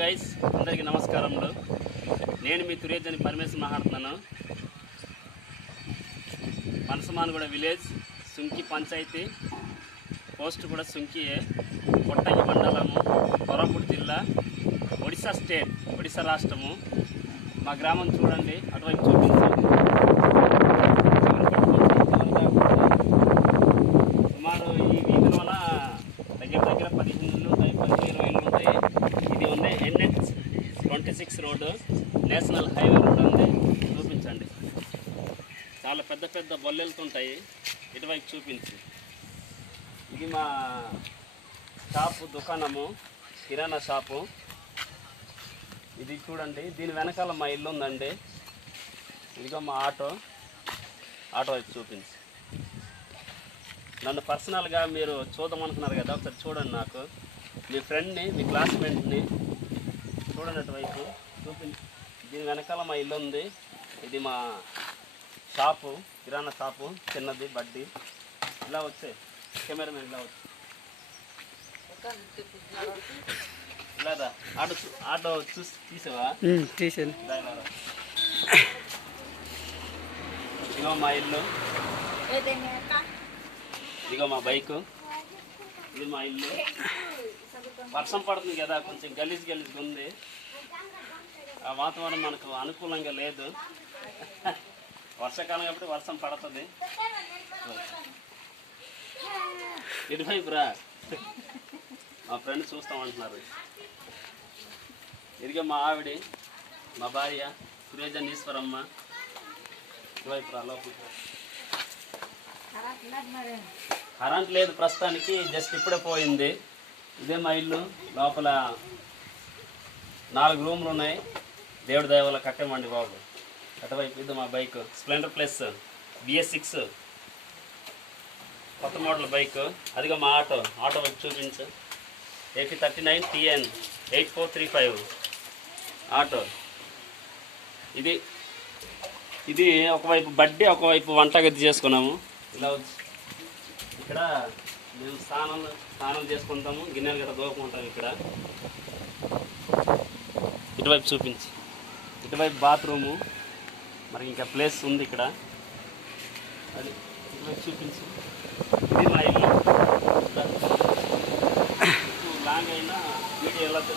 Guys అందరికీ నమస్కారములు. నేను మీ తురేజని పరమేశ్వర మాట్లాడుతున్నాను. మనసమానగూడ విలేజ్, సుంకి పంచాయతీ, పోస్ట్ కూడా సుంకియే, కొట్టంగి మండలము, కోరాపుట్ జిల్లా, ఒడిశా స్టేట్, ఒడిశా రాష్ట్రము. మా గ్రామం చూడండి, అటువైపు చూపించండి. సుమారు ఈ వీధిలోన దగ్గర 15 ఇళ్ళు ఉంటాయి, 20 ఇళ్ళు ఉంటాయి. ఇది ఉంది NH26 road, national highway road ఉంది. చూపించండి, చాలా పెద్ద పెద్ద బొల్లెలుతుంటాయి. ఇటువైపు చూపించి, ఇది మా షాపు, దుకాణము, కిరాణా షాపు. ఇది చూడండి, దీని వెనకాల మా ఇల్లు ఉందండి. ఇదిగో మా ఆటో వైపు చూపించి. నన్ను పర్సనల్గా మీరు చూద్దామనుకున్నారు కదా, ఒకసారి చూడండి. నాకు మీ ఫ్రెండ్ని, మీ క్లాస్మేట్ని చూడండి. అటువైపు చూపించి. దీని వెనకాల మా ఇల్లు ఉంది. ఇది మా షాపు, కిరాణా షాపు, చిన్నది బడ్డీ. ఇలా వచ్చాయి కెమెరామెన్, ఇలా వచ్చి ఇలా రా. ఆటో చూసి తీసావా? తీసాను. ఇదిగో మా ఇల్లు, ఇదిగో మా బైకు, ఇది మా ఇల్లు. వర్షం పడుతుంది కదా, కొంచెం గలీజ్గా ఉంది. ఆ వాతావరణం మనకు అనుకూలంగా లేదు. వర్షాకాలం కాబట్టి వర్షం పడుతుంది. ఇటువైపు రా, మా ఫ్రెండ్ చూస్తామంటున్నారు. ఇదిగో మా ఆవిడ, మా భార్య సురేజన్ ఈశ్వరమ్మ. ఇటువైపు రా, లోపలికి. కరెంట్ లేదు ప్రస్తుతానికి, జస్ట్ ఇప్పుడే పోయింది. ఇదే మా ఇల్లు. లోపల 4 రూమ్లు ఉన్నాయి. దేవుడి దయ వల్ల కట్టమండి బాబు. అటువైపు ఇది మా బైక్, స్ప్లెండర్ ప్లస్ BS6 కొత్త మోడల్ బైక్. అదిగో మా ఆటో వైపు చూపించు. AP39 TN 8435 auto. ఇది ఒకవైపు బడ్డీ, ఒకవైపు వంటగది చేసుకున్నాము. ఇలా వచ్చి ఇక్కడ మేము స్నానం చేసుకుంటాము, గిన్నెలు గట్రా దోపుకుంటాము. ఇక్కడ ఇటువైపు చూపించి, ఇటువైపు బాత్రూము, మరి ఇంకా ప్లేస్ ఉంది ఇక్కడ. అది ఇటువైపు చూపించి. ఇది మా ఇల్లు. లాంగ్ అయినా వీడియో వెళ్ళదు.